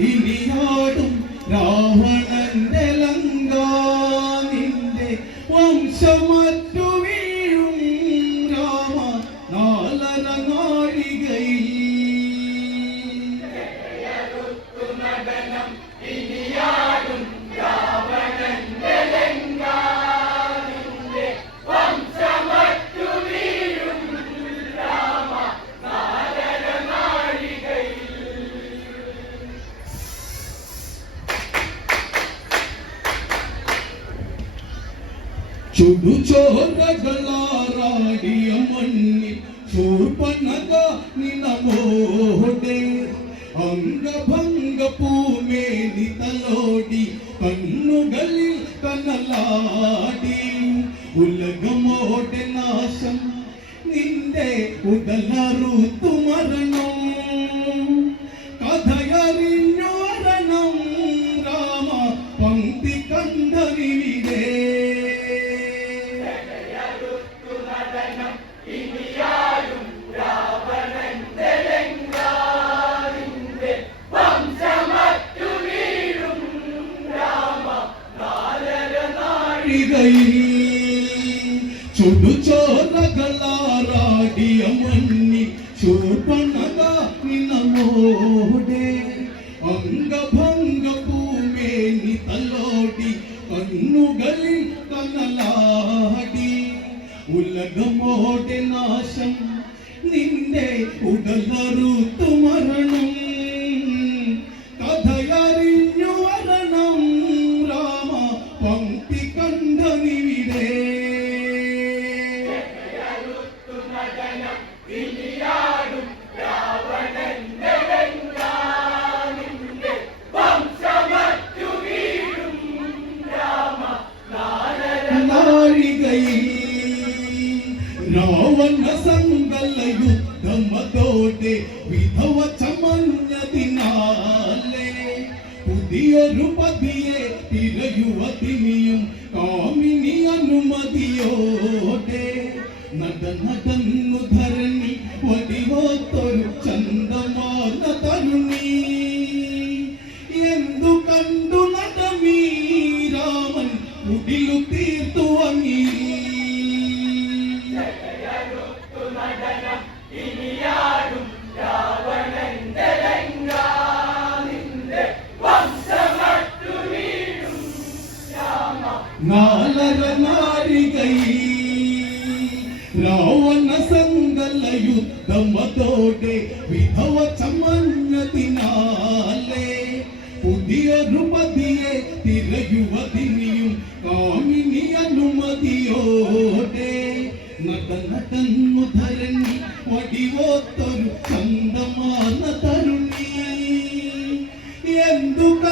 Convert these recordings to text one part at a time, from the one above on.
ഇനിയാടും രാവണന്റെ ലങ്കാനിന്റെ വംശമറ്റു ചുടുചോരകളാറാടിയ മണ്ണിൽ ശൂർപ്പനക നിനമോടെ അംഗഭംഗ പൂമേനി തലോടി കണ്ണുകളിൽ കനലാടി ഉലകമോടെ നാശം നിന്റെ ഉടലറുത്തു മരണം കഥയറിഞ്ഞു చూడు చోర చోరగలారాడి అమ్మన్ని చూపనగా నిన్నమోడే అంగభంగ భూమేని కన్ను గలి కనలాడి ఉలగమోడే నాశం నిన్నే ఉడలరు తుమరణ പുതിയൊരു പതിയെ തിരയുവതിനിയും കാമിനി അനുമതിയോടെ നട നടന്നു ധരണി വടിവോത്തൊരു ചന്തമാർന്ന തരുണി. എന്തു കണ്ടു നടമീ രാമൻ മുടിലു തീർത്തു അങ്ങീ നാലര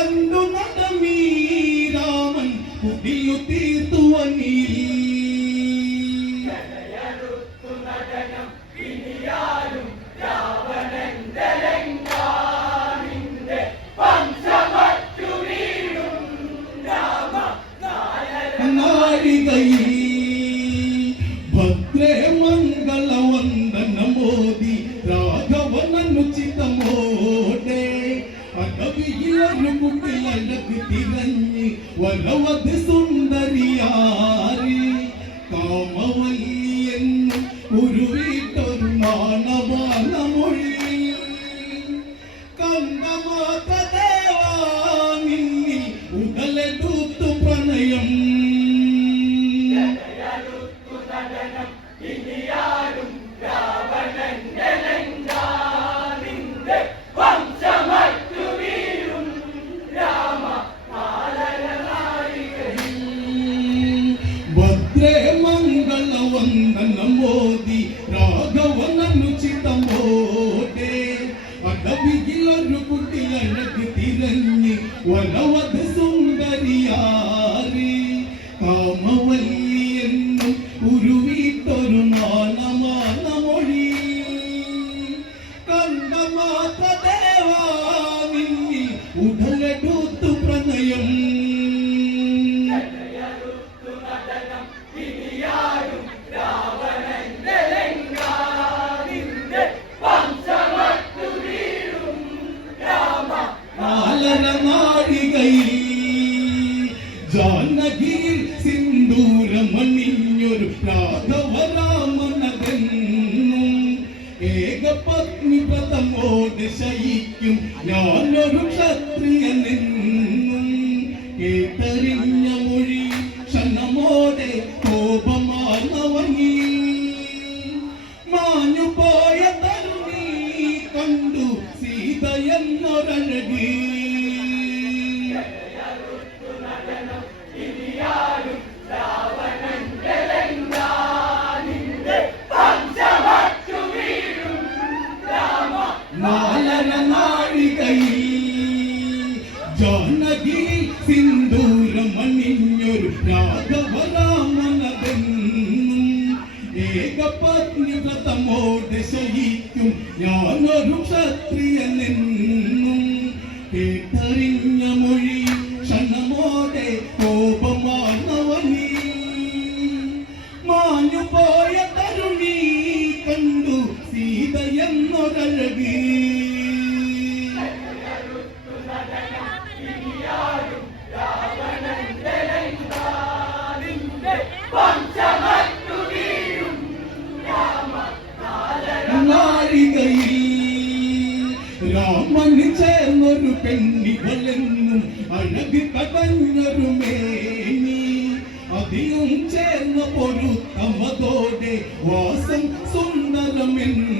എന്തു لك تغني ولو الدسر ഞാനൊരു ക്ഷത്രിയനെന്നും రామని చేమరు పెన్ని వలెన్ను అడవి కదన్నరు మేని. అదియం చేమ పొరు తమదోడే వాసం సుందరమెన్ను.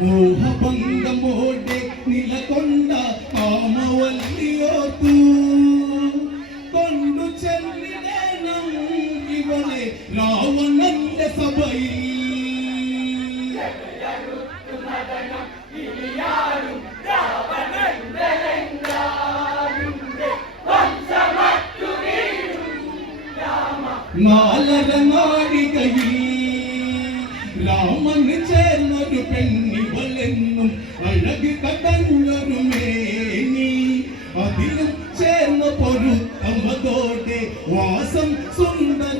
మోహభంగమోడే నిలకొండ కామవల్లియోతూ.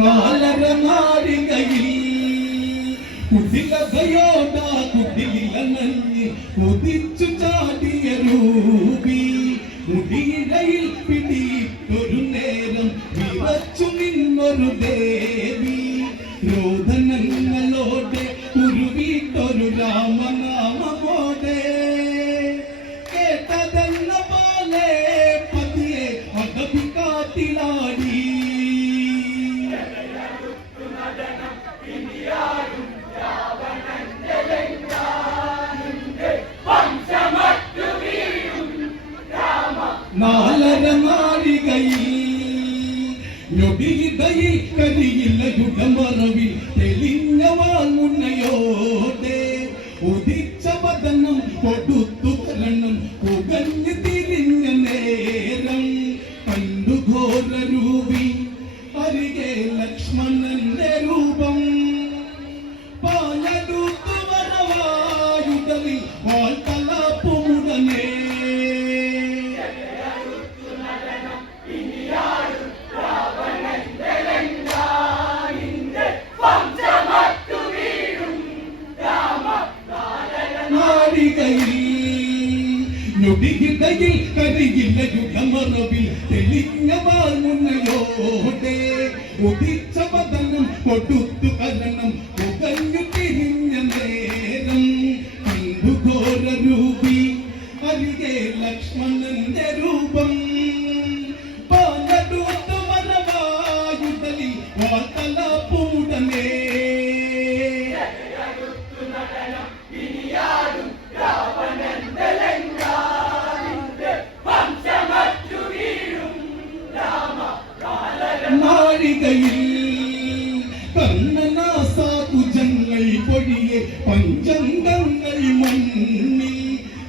மலர் மாளிகையில் உதிலகையோ ഞൊടിയിടയിൽ കരിയില്ല യുഗമറവിൽ തെളിഞ്ഞവാൾ മുന്നയോടെ. ഉദിച്ച വദനം കൊടുത്തു കരണം പുകഞ്ഞു ഞൊടിയിടയിൽ കരിയില്ല യുഗമറവിൽ തെളിഞ്ഞവാൾ മുന്നയോടെ ഉദിച്ച വദനം കൊടുത്തു കരണം പുകഞ്ഞു തിരിഞ്ഞ നേരം. കണ്ടു ഘോര രൂപി അരികെ ലക്ഷ്മണന്റെ രൂപം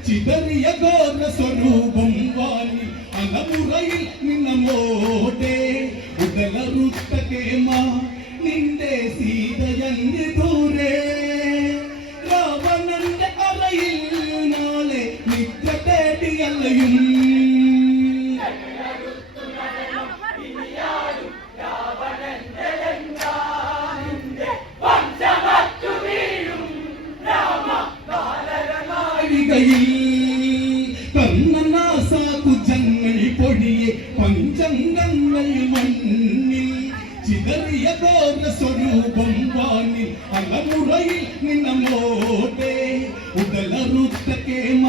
ചിതറിയ ഘോര സ്വരൂപം വാനി അലമുറയിൽ നിന്നമോടെ ഉടലറുത്ത കേമ നിന്റെ സീതയങ്ങി ദൂരെ നാഴികയിൽ കണ്ണനാസാകുജങ്ങൾ പൊഴിയെ പഞ്ചംഗങ്ങൾ മണ്ണിൽ. ചിതറിയ ഘോര സ്വരൂപം വാനിൽ അലമുറയിൽ നിന്നമോടെ ഉടലറുത്ത കേമ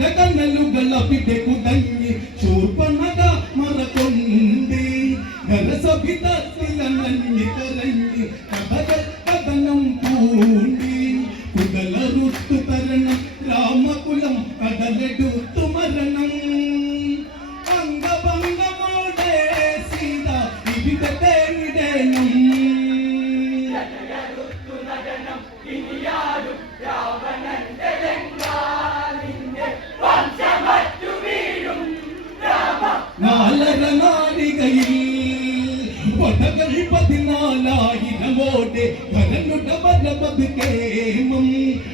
గగనలుగల బిడ్డకు దంగి శూర్పణగ మరకొంది. గరసభిత తిలనంగి కరంగి కథగ కథనం పూండి. కుగల రుత్తు తరణం రామకులం కదలెడు తుమరణం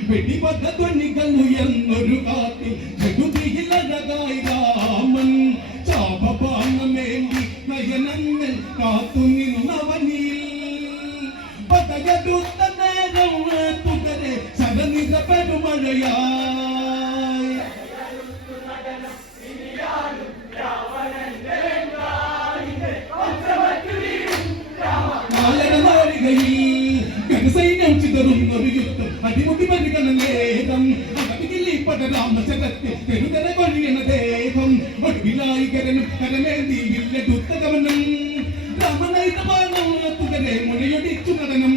വെടിപട ധ്വനികൾ ഉയർന്നൊരു കാട്ടിൽ ജഗുതിയിലഴകായി രാമൻ ചാപപാണമേന്തി നയനങ്ങൾ കാത്തു നിന്നവനിൽ പതകരുത്ത നേരം തുടരെ ശരനിര പെരുമഴയായി ഘനസൈന്യം ചിതറുന്നൊരു യുദ്ധം. അടിമുടി വരുകണ നേരം അടവികിലി പടരാമചരത്തെ തെരുതര കൊഴിയണ ദേഹം ഒടുവിലായി കരനും കരമേന്തി വില്ലടുത്തകവനം രാമനൈത ബാണം തുടരെ മുഴയൊടിച്ചു നടനം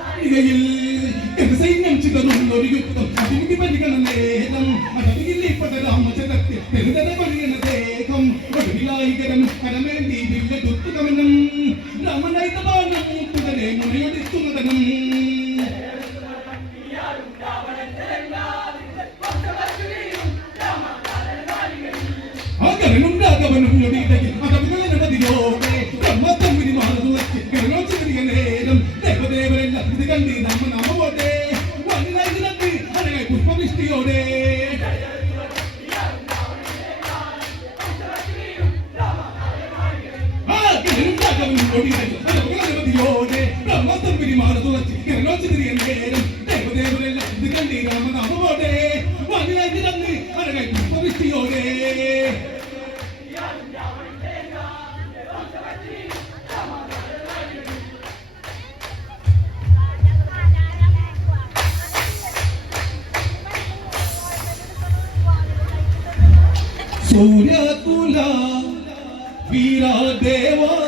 നാഴികയിൽ സൈന്യം ചിതറുന്നൊരു യുദ്ധം അതിമുടി പരിഗണ നേരം അടവികിലി പടരാമചരത്തെ തെരുതര പുഷ്പവൃഷ്ടിയോടെ ആകരനും सूर्य तुला वीरा देवा